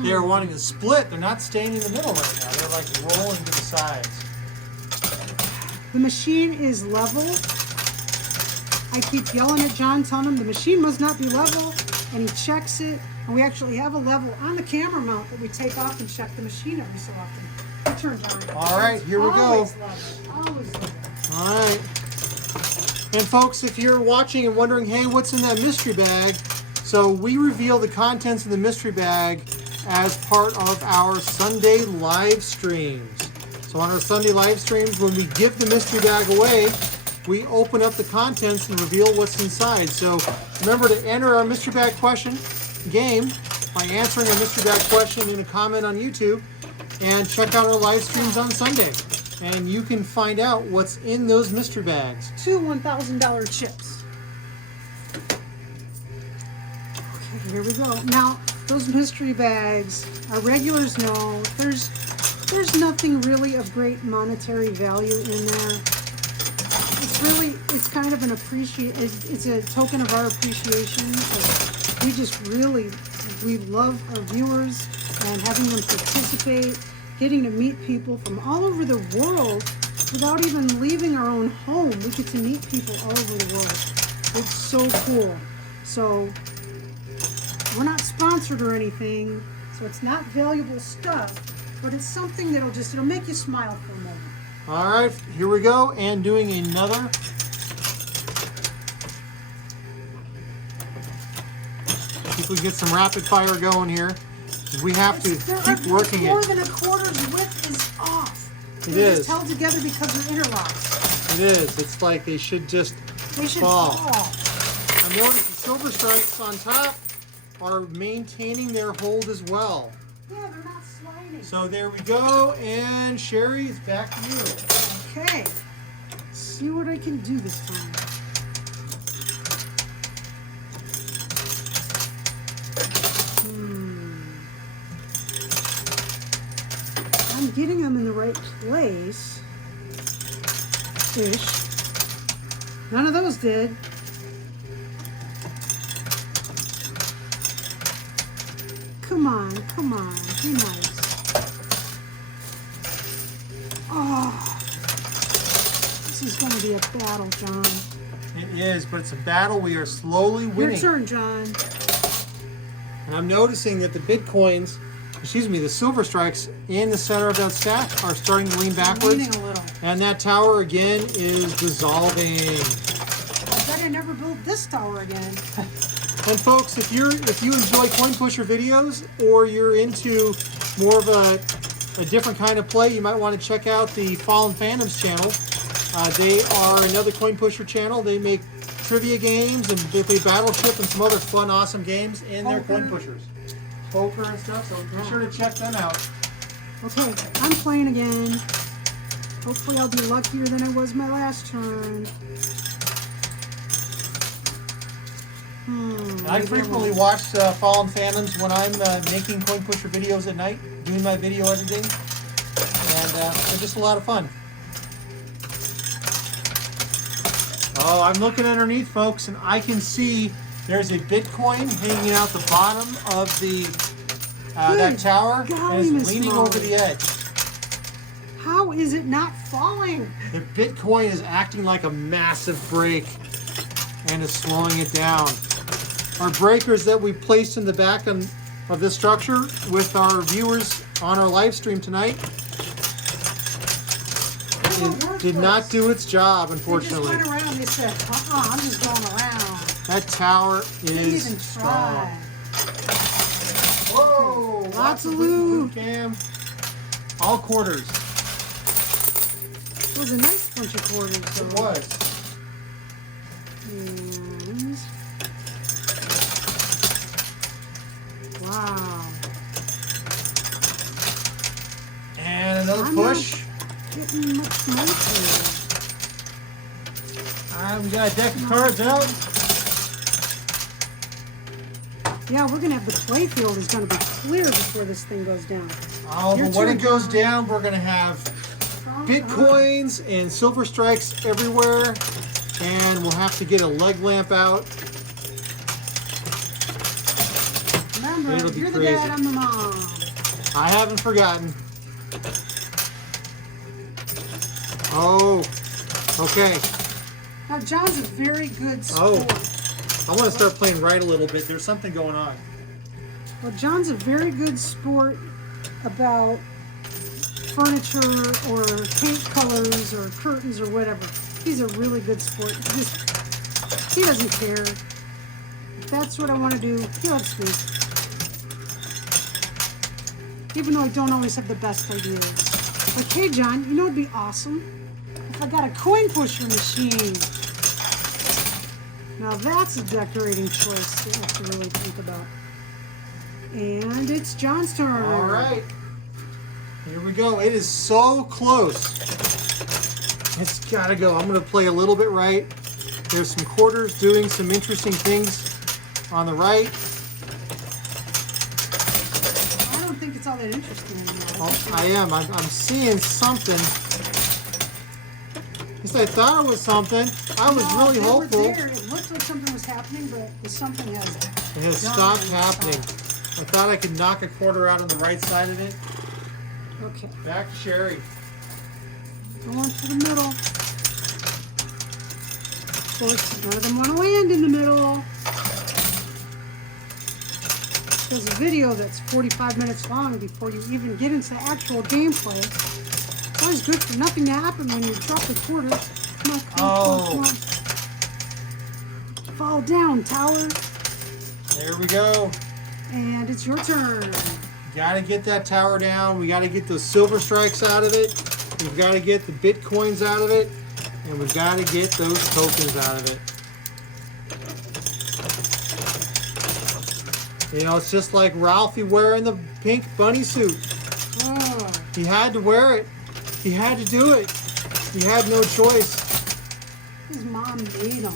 They're wanting to split. They're not staying in the middle right now. They're like rolling to the sides. The machine is level. I keep yelling at John, telling him the machine must not be level, and he checks it. And we actually have a level on the camera mount that we take off and check the machine every so often. Your turn, John. All right, here we go. Always level. Always level. All right. And folks, if you're watching and wondering, hey, what's in that mystery bag? So we reveal the contents of the mystery bag as part of our Sunday live streams. So on our Sunday live streams, when we give the mystery bag away, we open up the contents and reveal what's inside. So remember to enter our mystery bag question game by answering our mystery bag question in a comment on YouTube, and check out our live streams on Sunday. And you can find out what's in those mystery bags. 2 $1,000 chips. Okay, here we go. Now, those mystery bags, our regulars know there's nothing really of great monetary value in there. It's kind of an it's a token of our appreciation. We love our viewers and having them participate, getting to meet people from all over the world without even leaving our own home. We get to meet people all over the world. It's so cool. So we're not sponsored or anything, so it's not valuable stuff, but it's something it'll make you smile for a moment. All right, here we go, and doing another. See if we get some rapid fire going here. We have to keep working more it. than a quarter's width is off. It They're is. just held together because they're interlocks. It is. It's like they should just fall. I noticed the silver stripes on top are maintaining their hold as well. Yeah, they're not sliding. So there we go, and Cheri, it's back to you. Okay. Let's see what I can do this time. I'm getting them in the right place. Ish. None of those did. Come on, be nice. Oh, this is going to be a battle, John. It is, but it's a battle we are slowly winning. Your turn, John. And I'm noticing that the silver strikes in the center of that stack are starting to lean backwards. Leaning a little. And that tower again is dissolving. I bet I never built this tower again. And folks, if you enjoy coin pusher videos, or you're into more of a a different kind of play, you might want to check out the Fallen Phantoms channel. They are another coin pusher channel. They make trivia games and they play Battleship and some other fun, awesome games in their coin pushers. Poker and stuff, so be sure to check them out. Okay, I'm playing again. Hopefully I'll be luckier than I was my last turn. I frequently watch Fallen Phantoms when I'm making coin pusher videos at night, doing my video editing, and they're just a lot of fun. Oh, I'm looking underneath, folks, and I can see there's a Bitcoin hanging out the bottom of the that tower, and it's leaning over the edge. How is it not falling? The Bitcoin is acting like a massive brake and is slowing it down. Our breakers that we placed in the back of this structure with our viewers on our live stream tonight did not do its job, unfortunately. They just went around. They said, I'm just going around. That tower They is even strong. tried. Whoa! Lots of loot. Cam. All quarters. It was a nice bunch of quarters, though. It was. And... wow. And another I'm push. not getting much nicer. We got a deck of cards out. Yeah, we're gonna have the play field is gonna be clear before this thing goes down. Oh, Your but when turn, it goes John. down, we're gonna have Bitcoins and silver strikes everywhere, and we'll have to get a leg lamp out. Remember, It'll be you're the crazy. dad, I'm the mom. I haven't forgotten. Oh, okay. Now, John's a very good Oh. sport. I want to start playing right a little bit. There's something going on. Well, John's a very good sport about furniture or paint colors or curtains or whatever. He's a really good sport. He doesn't care. If that's what I want to do, he lets me. Even though I don't always have the best ideas. Like, hey, John, you know what'd be awesome? If I got a coin pusher machine. Now that's a decorating choice you have to really think about. And it's John's turn. All right. Here we go. It is so close. It's got to go. I'm going to play a little bit right. There's some quarters doing some interesting things on the right. I don't think it's all that interesting anymore. Oh, I am. I'm seeing something. At least I thought it was something. I was No, really they were hopeful. there. It looked like something was happening, but the something has It has stopped happening. I thought I could knock a quarter out on the right side of it. Okay, Back to Cheri. go on to the middle. Of course, none of them want to land in the middle. There's a video that's 45 minutes long before you even get into the actual gameplay. It's always good for nothing to happen when you drop the quarter. Come on, come on, come on. Fall down, tower. There we go. And it's your turn. Got to get that tower down. We got to get those silver strikes out of it. We've got to get the Bitcoins out of it. And we've got to get those tokens out of it. You know, it's just like Ralphie wearing the pink bunny suit. Oh, He had to wear it. He had to do it. He had no choice. his mom made him.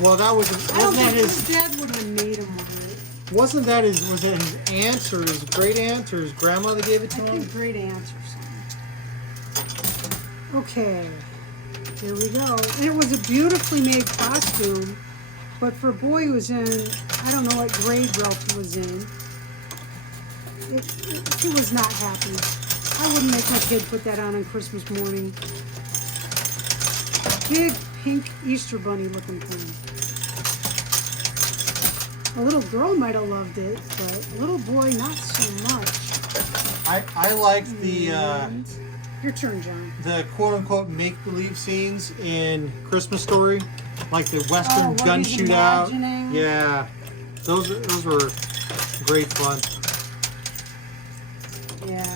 Well, that was I don't wasn't that think his his dad wouldn't have made him wear it. wasn't that his was it his aunt or his great aunt or his grandma that gave it I to him? think great aunts or something. Okay, here we go. And it was a beautifully made costume, but for a boy who was in, I don't know what grade Ralphie was in, he was not happy. I wouldn't make my kid put that on Christmas morning. Big pink Easter bunny looking thing. A little girl might have loved it, but a little boy not so much. I liked the And your turn, John. the quote unquote make believe scenes in Christmas Story, like the Western what gun he's shootout. imagining. Yeah, those were great fun. Yeah.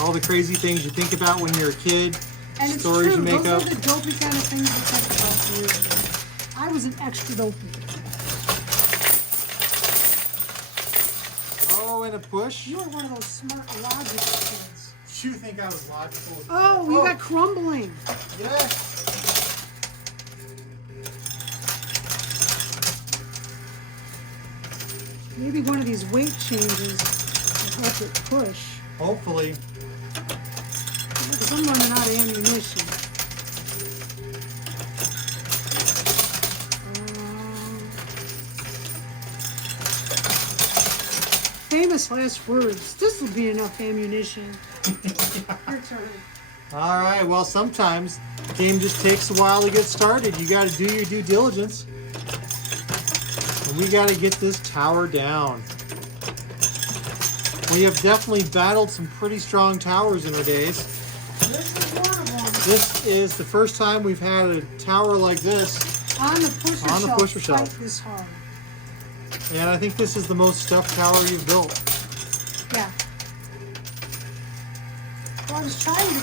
All the crazy things you think about when you're a kid. And it's Stories true, you make those up. are the dopey kind of things we think about years ago. I was an extra dopey. Oh, and a push. You were one of those smart logic kids. You think I was logical? Oh, you got crumbling. Yes. Maybe one of these weight changes will help it push. Hopefully. Because I'm running out of ammunition. Famous last words. This will be enough ammunition. Your turn. All right. Well, sometimes the game just takes a while to get started. You got to do your due diligence. And we got to get this tower down. We have definitely battled some pretty strong towers in our days. This is one of them. This is the first time we've had a tower like this. On the pusher On the shelf. pusher shelf. Fight this hard. And I think this is the most stuffed tower you've built. Yeah. Well, I was trying to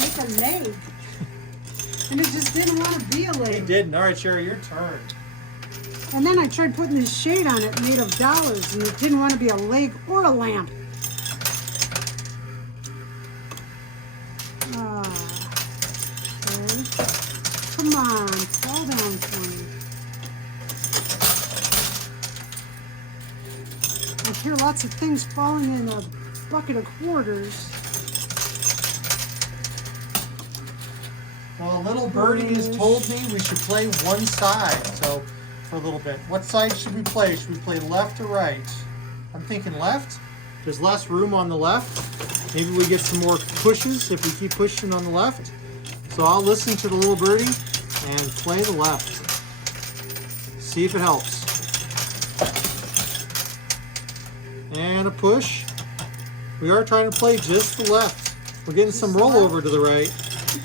make a leg. And it just didn't want to be a You leg. didn't. All right, Cheri, your turn. And then I tried putting this shade on it made of dollars, and it didn't want to be a leg or a lamp. Okay. Come on, fall down for me. I hear lots of things falling in a bucket of quarters. Well, a little birdie has told me we should play one side, so for a little bit. What side should we play? Should we play left or right? I'm thinking left. There's less room on the left. Maybe we get some more pushes if we keep pushing on the left. So I'll listen to the little birdie and play the left. See if it helps. And a push. We are trying to play just the left. We're getting some rollover to the right.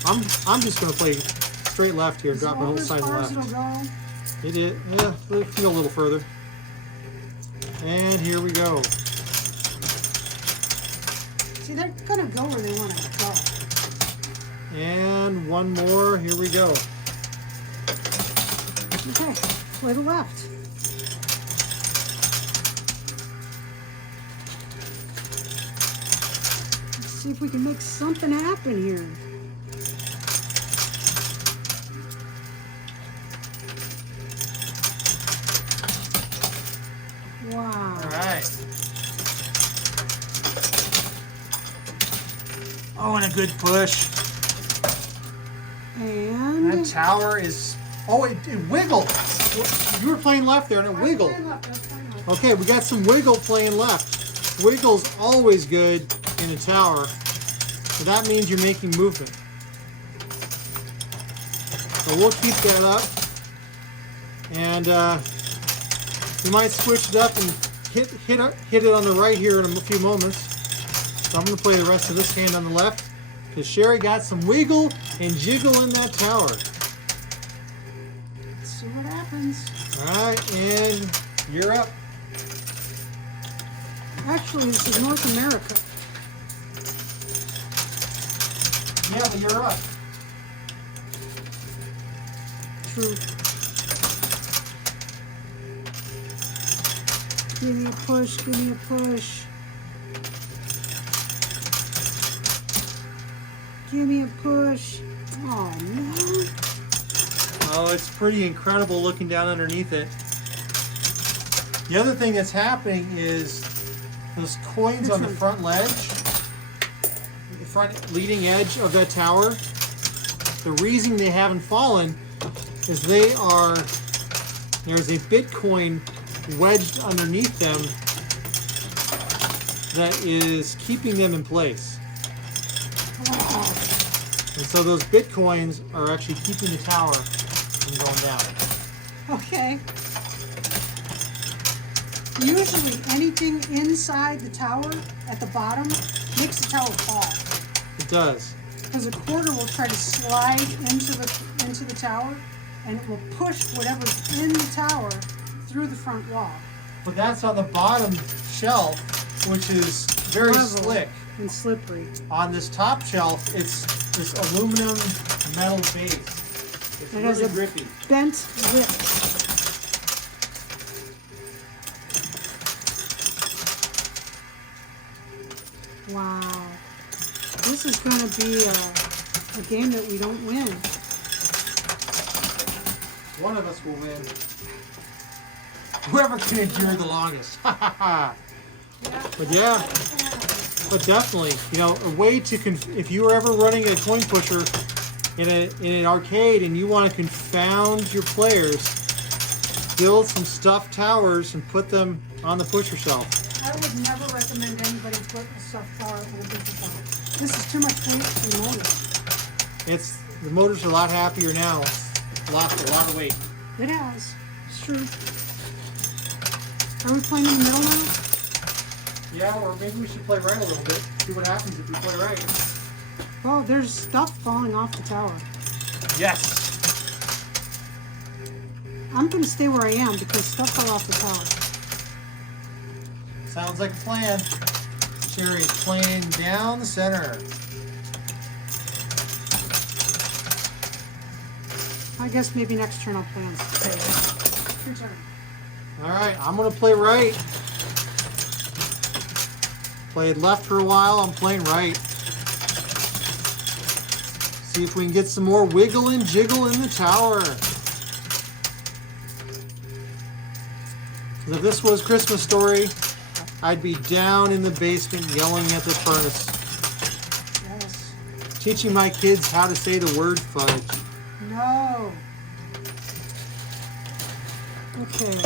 I'm just going to play straight left here. Drop my whole side left. It is. Yeah, let's go a little further. And here we go. See, they're gonna go where they want to go. And one more. Here we go. Okay, play the left. Let's see if we can make something happen here. Wow. All right. Oh, and a good push. And That tower is. Oh, it wiggled. You were playing left there, and it wiggled. Okay, we got some wiggle playing left. Wiggle's always good in a tower. So that means you're making movement. So we'll keep that up. And we might switch it up and hit it on the right here in a few moments. So I'm going to play the rest of this hand on the left. Because Cheri got some wiggle and jiggle in that tower. let's see what happens. Alright, and you're up. Actually, this is North America. Yeah, but you're up. True. Give me a push, give me a push. Give me a push. Oh, no. Oh, it's pretty incredible looking down underneath it. The other thing that's happening is those coins on the front ledge, the front leading edge of that tower, the reason they haven't fallen is there's a Bitcoin wedged underneath them that is keeping them in place. And so those Bitcoins are actually keeping the tower from going down. Okay. Usually anything inside the tower at the bottom makes the tower fall. It does. Because a quarter will try to slide into the tower, and it will push whatever's in the tower through the front wall. But that's on the bottom shelf, which is very Level. slick. and slippery. On this top shelf, it's this aluminum metal base. It's It has really a grippy. bent lip. Wow. This is going to be a game that we don't win. One of us will win. Whoever can endure the longest. But yeah, but definitely, you know, a way to if you were ever running a coin pusher in an arcade and you want to confound your players, build some stuffed towers and put them on the pusher shelf. I would never recommend anybody put a stuffed tower in a pusher shelf. This is too much weight for the motor. The motors are a lot happier now. It's lost a lot of weight. It has. It's true. Are we playing in the middle now? Yeah, or maybe we should play right a little bit. See what happens if we play right. Oh, there's stuff falling off the tower. Yes. I'm going to stay where I am because stuff fell off the tower. Sounds like a plan. Cheri's playing down the center. I guess maybe next turn I'll play on stage. Your turn. All right, I'm going to play right. Played left for a while, I'm playing right. See if we can get some more wiggle and jiggle in the tower. 'Cause if this was Christmas Story, I'd be down in the basement yelling at the furnace. Yes. Teaching my kids how to say the word fudge. No. Okay.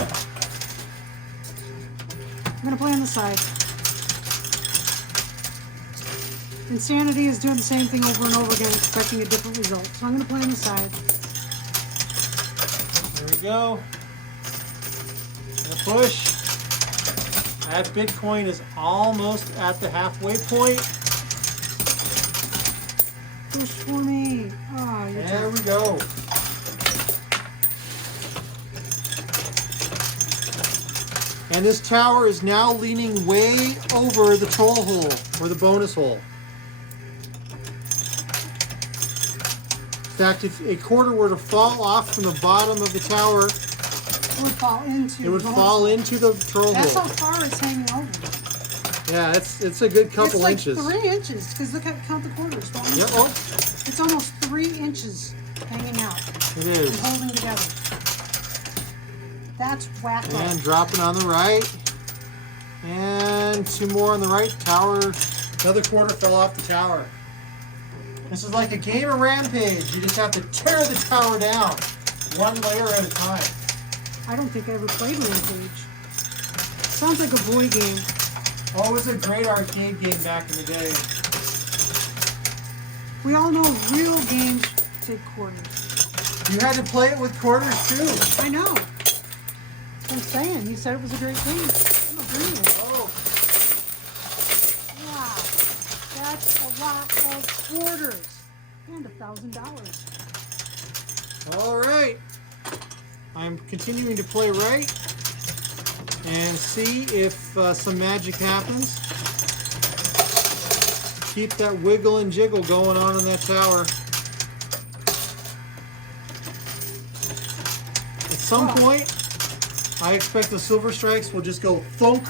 I'm going to play on the side. Insanity is doing the same thing over and over again, expecting a different result. So I'm going to play on the side. There we go. And a push. That Bitcoin is almost at the halfway point. Push for me. Oh, you're There we go. And this tower is now leaning way over the troll hole, or the bonus hole. In fact, if a quarter were to fall off from the bottom of the tower, It would fall into. it would the fall hole. into the troll That's how hole. far it's hanging over. Yeah, it's a good couple it's like inches. 3 inches, because look at count the quarters. One, Yep, oh, It's almost 3 inches hanging out it and is. holding together. That's wacko. And dropping on the right. And 2 more on the right. Tower. Another quarter fell off the tower. This is like a game of Rampage. You just have to tear the tower down, 1 layer at a time. I don't think I ever played Rampage. Sounds like a boy game. Oh, it was a great arcade game back in the day. We all know real games take quarters. You had to play it with quarters too. I know. I'm saying, he said it was a great game. I'm agreeing. Oh, Wow, that's a lot of quarters. And $1,000. all right. I'm continuing to play right and see if some magic happens. Keep that wiggle and jiggle going on in that tower. At some point, I expect the silver strikes will just go thunk.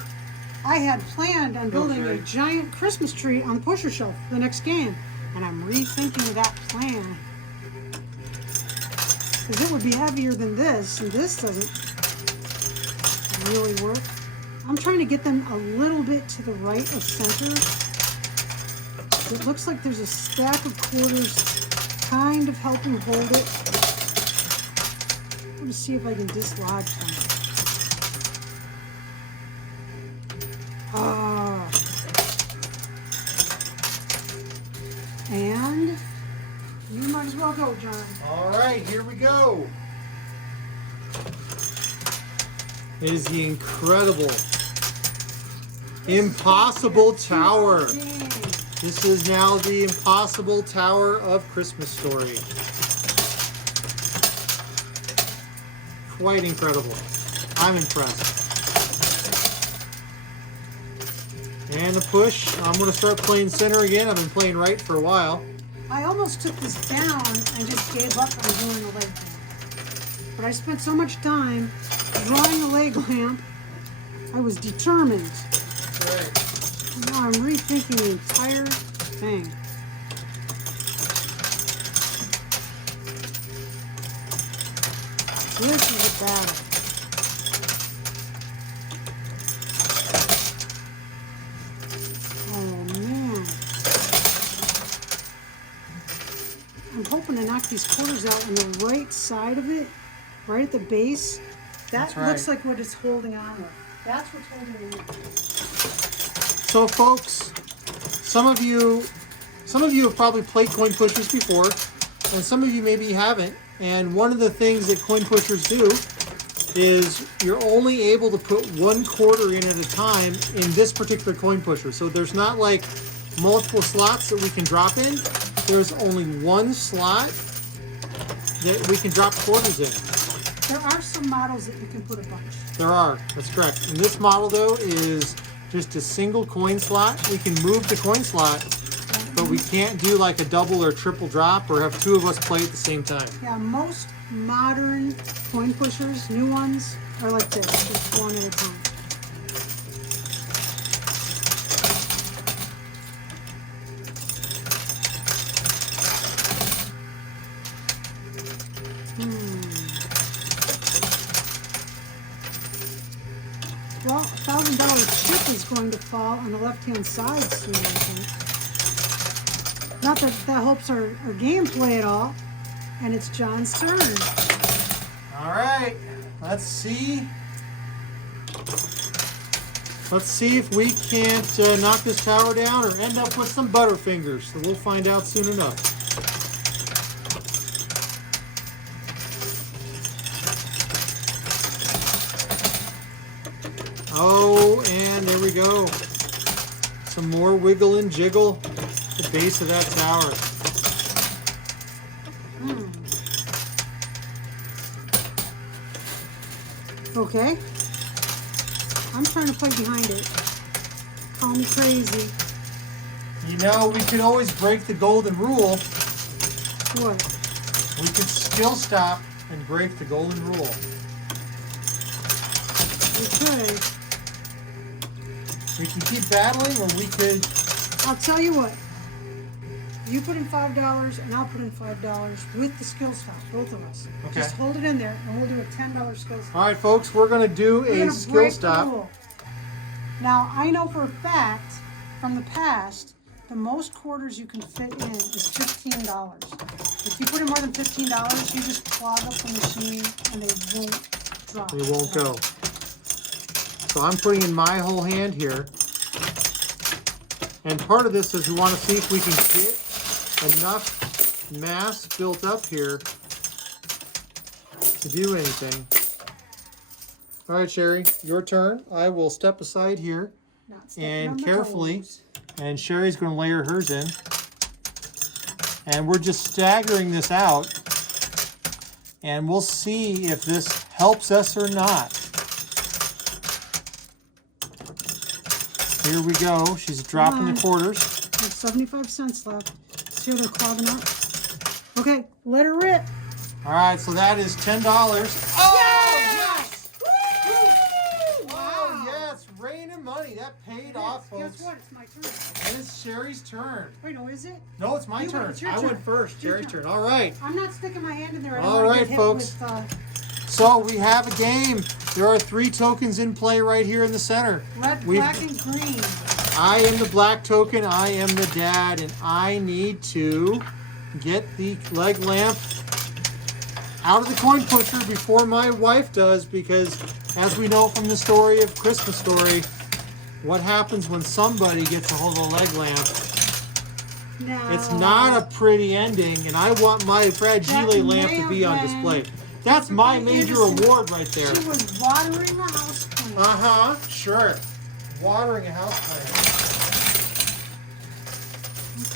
I had planned on building a Okay. giant Christmas tree on the pusher shelf for the next game, and I'm rethinking that plan. Because it would be heavier than this, and this doesn't really work. I'm trying to get them a little bit to the right of center. It looks like there's a stack of quarters kind of helping hold it. I'm going to see if I can dislodge them. Ah. And you might as well go, John. All right, here we go. It is the incredible, impossible tower. Dang. This is now the impossible tower of Christmas Story. Quite incredible. I'm impressed. And a push. I'm going to start playing center again. I've been playing right for a while. I almost took this down and just gave up on doing the leg lamp. But I spent so much time drawing the leg lamp, I was determined. Right. Now I'm rethinking the entire thing. This is a battle. Oh man. I'm hoping to knock these quarters out on the right side of it, right at the base. That That's right. looks like what it's holding on with. That's what's holding it in. So folks, some of you have probably played coin pushers before, and some of you maybe haven't. And one of the things that coin pushers do is you're only able to put 1 quarter in at a time in this particular coin pusher. So there's not like multiple slots that we can drop in. There's only 1 slot that we can drop quarters in. There are some models that you can put a bunch. There are, that's correct. And this model though is just a single coin slot. We can move the coin slot, but we can't do like a double or triple drop or have 2 of us play at the same time. Yeah, most modern coin pushers, new ones, are like this, just 1 at a time. Well, $1,000 chip is going to fall on the left-hand side soon, I think. Not that that helps our gameplay at all. And it's John's turn. All right, let's see. Let's see if we can't knock this tower down or end up with some Butterfingers. So we'll find out soon enough. Oh, and there we go. Some more wiggle and jiggle at the base of that tower. Okay. I'm trying to play behind it. Call me crazy. You know, we could always break the golden rule. What? We could skill stop and break the golden rule. We could. We can keep battling, or we could... I'll tell you what. You put in $5 and I'll put in $5 with the skill stop, both of us. Okay. Just hold it in there and we'll do a $10 skill stop. All right, folks, we're going to do We're a gonna skill break the stop. rule. Now, I know for a fact from the past, the most quarters you can fit in is $15. If you put in more than $15, you just clog up the machine and they won't drop. They won't go. So I'm putting in my whole hand here. And part of this is we want to see if we can get enough mass built up here to do anything. All right, Cheri, your turn. I will step aside here Not stepping on and the carefully, toes. and Cheri's going to layer hers in. And we're just staggering this out, and we'll see if this helps us or not. Here we go. She's dropping the quarters. There's 75 cents left. See how they're clogging up? Okay, let her rip. All right, so that is $10. Oh, yes! Woo! Oh, yes, rain and money. That paid off, folks. Guess what? It's my turn. And it's Cheri's turn. Wait, no, is it? No, it's my You turn. went- it's your I turn. went first. Your Cheri's turn. turn. All right. I'm not sticking my hand in there. I don't All want to right, get hit folks. with So we have a game. There are 3 tokens in play right here in the center. red, We've- black, and green. I am the black token. I am the dad, and I need to get the leg lamp out of the coin pusher before my wife does, because as we know from the story of Christmas Story, what happens when somebody gets a hold of a leg lamp? No. It's not a pretty ending, and I want my fragile That lamp may to be have on been display. That's my perfectly major innocent. award right there. She was watering a house plant. Uh-huh, sure. Watering a house plant.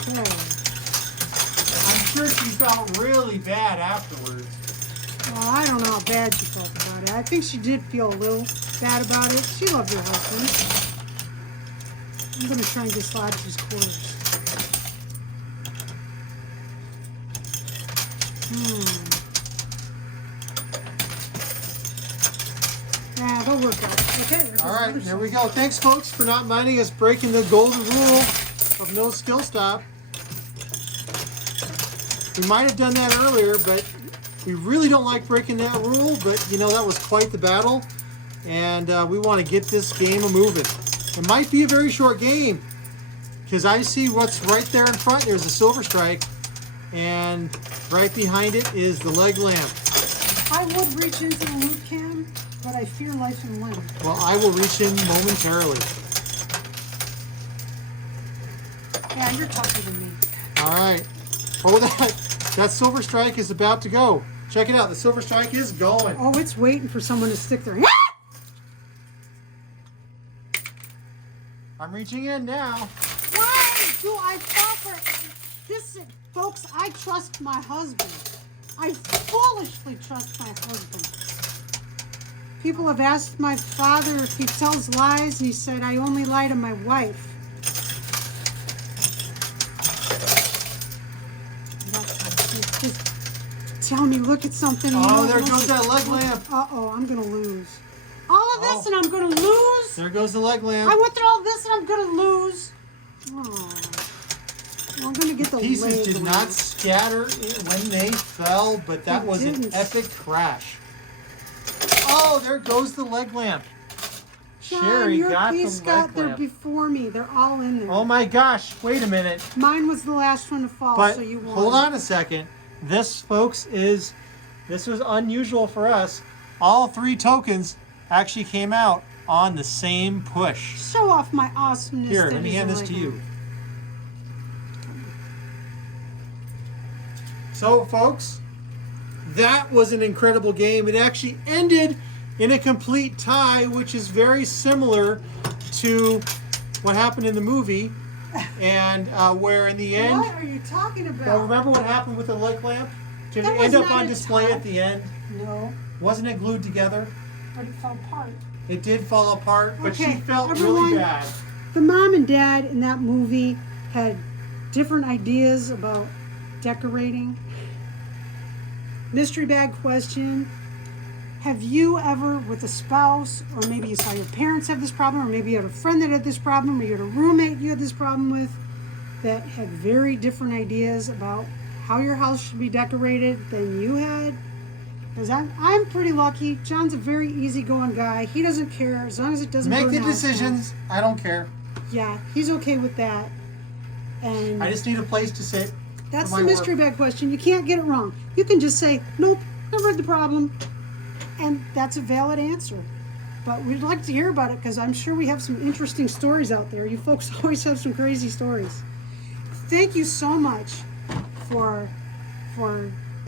Okay. I'm sure she felt really bad afterwards. Well, I don't know how bad she felt about it. I think she did feel a little bad about it. She loved her husband. I'm going to try and dislodge these quarters. Yeah, they'll work out. Okay. All right, there we go. Thanks, folks, for not minding us breaking the golden rule of no skill stop. We might have done that earlier, but we really don't like breaking that rule. But, you know, that was quite the battle, and we want to get this game a-moving. It might be a very short game, because I see what's right there in front. There's a silver strike, and right behind it is the leg lamp. I would reach into the loot cam, but I fear life and limb. Well, I will reach in momentarily. Yeah, you're tougher than me. All right. Oh, that silver strike is about to go. Check it out. The silver strike is going. Oh, it's waiting for someone to stick their... I'm reaching in now. Why do I fall for this? Folks, I trust my husband. I foolishly trust my husband. People have asked my father if he tells lies, and he said, I only lie to my wife. Just tell me, look at something. Oh, there goes that leg lamp. Uh-oh, I'm going to lose. All of this and I'm going to lose? There goes the leg lamp. I went through all this and I'm going to lose. Oh. I'm going to get the Pieces leg did lamp. not scatter when they fell, but that was an didn't. epic crash. Oh, there goes the leg lamp. John, Cheri your got the piece leg got there lamp. before me. They're all in there. Oh my gosh, wait a minute. Mine was the last one to fall, But so you won. hold on a second. This, folks, this was unusual for us. All 3 tokens actually came out on the same push. Show off my awesomeness. Here, that let me is hand this a to leg you. lamp. So, folks, that was an incredible game. It actually ended in a complete tie, which is very similar to what happened in the movie, and where in the end... What are you talking about? Well, remember what happened with the leg lamp? Did That it was end up not on a display tie. at the end? No, Wasn't it glued together? but it fell apart. It did fall apart, but she Okay, felt everyone- really bad. The mom and dad in that movie had different ideas about decorating. Mystery bag question. Have you ever, with a spouse, or maybe you saw your parents have this problem, or maybe you had a friend that had this problem, or you had a roommate you had this problem with, that had very different ideas about how your house should be decorated than you had? Because I'm pretty lucky. John's a very easygoing guy. He doesn't care as long as it doesn't Make burn the house down. decisions. I don't care. Yeah, he's okay with that. And I just need a place to sit. that's for the my mystery work. bag question. You can't get it wrong. You can just say, nope, never had the problem. And that's a valid answer. But we'd like to hear about it because I'm sure we have some interesting stories out there. You folks always have some crazy stories. Thank you so much for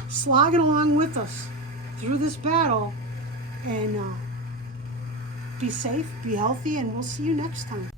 slogging along with us through this battle. And be safe, be healthy, and we'll see you next time.